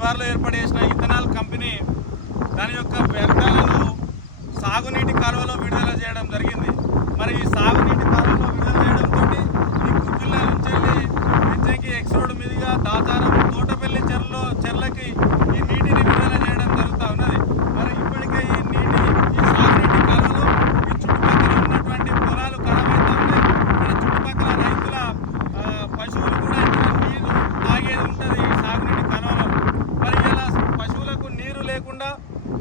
శివార్లో ఏర్పాటు చేసిన ethanol company దాని యొక్క వ్యర్థాలను సాగునీటి కాలువలో విడుదల చేయడం జరిగింది. మరి ఈ సాగునీటి కాలువలో విడుదల చేయడంతో ఈ గుగ్గిళ్ళ నుంచి వెళ్ళి పెంచంకి ఎక్స్ రోడ్ మీదుగా దాచారం తోటపల్లి చెర్లకి ఈ నీటిని విడుదల చేయడం జరుగుతూ ఉన్నది. మరి ఇప్పటికే ఈ సాగునీటి కాలువలో ఈ చుట్టుపక్కల ఉన్నటువంటి పొలాలు ఖరాబ్ అవుతూ ఉన్నాయి. ఇక్కడ చుట్టుపక్కల రైతుల పశువులు కూడా ఇక్కడ నీరు తాగేది ఉంటుంది ఈ సాగునీటి కాలువలో. మరి ఇలా పశువులకు నీరు లేకుండా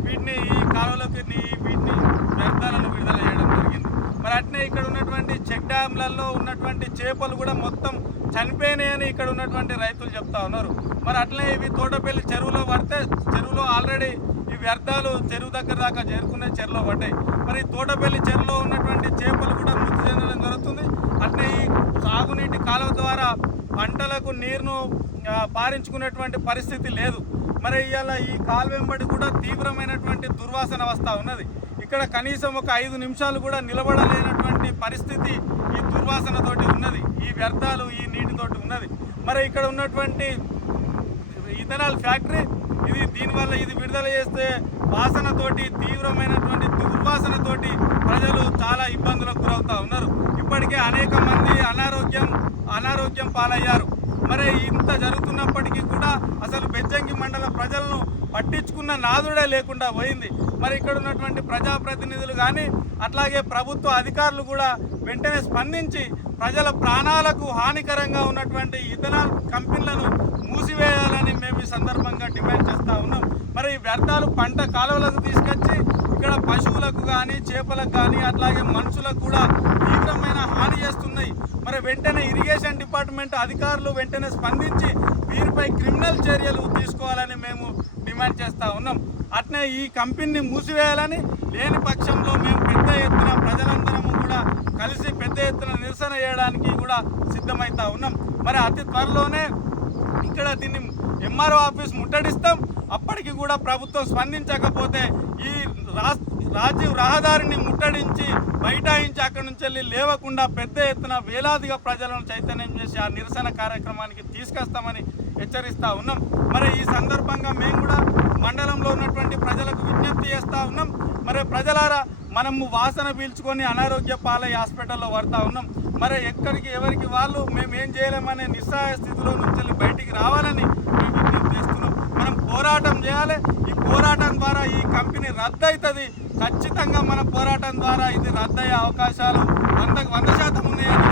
వీటిని ఈ కాలువలోకి వీటిని వ్యర్థాలను విడుదల చేయడం జరిగింది. మరి అట్నే ఇక్కడ ఉన్నటువంటి చెక్ డ్యామ్లలో ఉన్నటువంటి చేపలు కూడా మొత్తం చనిపోయినాయని ఇక్కడ ఉన్నటువంటి రైతులు చెప్తా ఉన్నారు. మరి అట్లే ఇవి తోటపల్లి చెరువులో పడితే చెరువులో ఆల్రెడీ ఈ వ్యర్థాలు చెరువు దగ్గర దాకా చేరుకునే చెరువులో పడ్డాయి. మరి తోటపల్లి చెరువులో ఉన్నటువంటి చేపలు కూడా మృతి చెందడం జరుగుతుంది. అట్లే ఈ సాగునీటి కాలువ ద్వారా పంటలకు నీరును పారించుకునేటువంటి పరిస్థితి లేదు. మరి ఇవాళ ఈ కాలువెంబడి కూడా తీవ్రమైనటువంటి దుర్వాసన వస్తూ ఉన్నది. ఇక్కడ కనీసం ఒక 5 నిమిషాలు కూడా నిలబడలేనటువంటి పరిస్థితి ఈ దుర్వాసనతోటి ఉన్నది, ఈ వ్యర్థాలు ఈ నీటితోటి ఉన్నది. మరి ఇక్కడ ఉన్నటువంటి ఇథనాల్ ఫ్యాక్టరీ దీనివల్ల ఇది విడుదల చేస్తే వాసనతోటి తీవ్రమైనటువంటి దుర్వాసనతోటి ప్రజలు చాలా ఇబ్బందులకు గురవుతూ ఉన్నారు. ఇప్పటికే అనేక మంది అనారోగ్యం పాలయ్యారు. మరి ఇంత జరుగుతున్నప్పటికీ కూడా అసలు బెజ్జంకి మండల ప్రజలను పట్టించుకున్న నాదుడే లేకుండా పోయింది. మరి ఇక్కడ ఉన్నటువంటి ప్రజాప్రతినిధులు కానీ అట్లాగే ప్రభుత్వ అధికారులు కూడా వెంటనే స్పందించి ప్రజల ప్రాణాలకు హానికరంగా ఉన్నటువంటి ఇథనాల్ కంపెనీలను మూసివేయాలని మేము ఈ సందర్భంగా డిమాండ్ చేస్తూ ఉన్నాం. మరి ఈ వ్యర్థాలు పంట కాలువలకు తీసుకొచ్చి ఇక్కడ పశువులకు కానీ చేపలకు కానీ అట్లాగే మనుషులకు కూడా తీవ్రమైన హాని చేస్తున్నాయి. మరి వెంటనే ఇరిగేషన్ డిపార్ట్మెంట్ అధికారులు వెంటనే స్పందించి వీరిపై క్రిమినల్ చర్యలు తీసుకోవాలని మేము డిమాండ్ చేస్తూ ఉన్నాం. అట్నే ఈ కంపెనీని మూసివేయాలని, లేని పక్షంలో మేము పెద్ద ఎత్తున ప్రజలందరము కూడా కలిసి పెద్ద ఎత్తున నిరసన చేయడానికి కూడా సిద్ధమవుతా ఉన్నాం. మరి అతి త్వరలోనే ఇక్కడ దీన్ని ఎంఆర్ఓ ఆఫీస్ ముట్టడిస్తాం. అప్పటికి కూడా ప్రభుత్వం స్పందించకపోతే ఈ రాజీవ్ రహదారిని ముట్టడించి బైఠాయించి అక్కడి నుంచి వెళ్ళి లేవకుండా పెద్ద ఎత్తున వేలాదిగా ప్రజలను చైతన్యం చేసి ఆ నిరసన కార్యక్రమానికి తీసుకొస్తామని హెచ్చరిస్తూ ఉన్నాం. మరి ఈ సందర్భంగా మేము కూడా మండలంలో ఉన్నటువంటి ప్రజలకు విజ్ఞప్తి చేస్తూ ఉన్నాం. మరి ప్రజలారా, మనము వాసన పీల్చుకొని అనారోగ్య పాలై హాస్పిటల్లో పడతా ఉన్నాం. మరి ఎవరికి వాళ్ళు మేము ఏం చేయలేమనే నిస్సహాయ స్థితిలో నుంచి బయటికి రావాలని మేము విజ్ఞప్తి చేస్తున్నాం. మనం పోరాటం చేయాలి. ఈ పోరాటం ద్వారా ఈ కంపెనీ రద్దు అవుతుంది. ఖచ్చితంగా మన పోరాటం ద్వారా ఇది రద్దయ్యే అవకాశాలు 100% ఉన్నాయని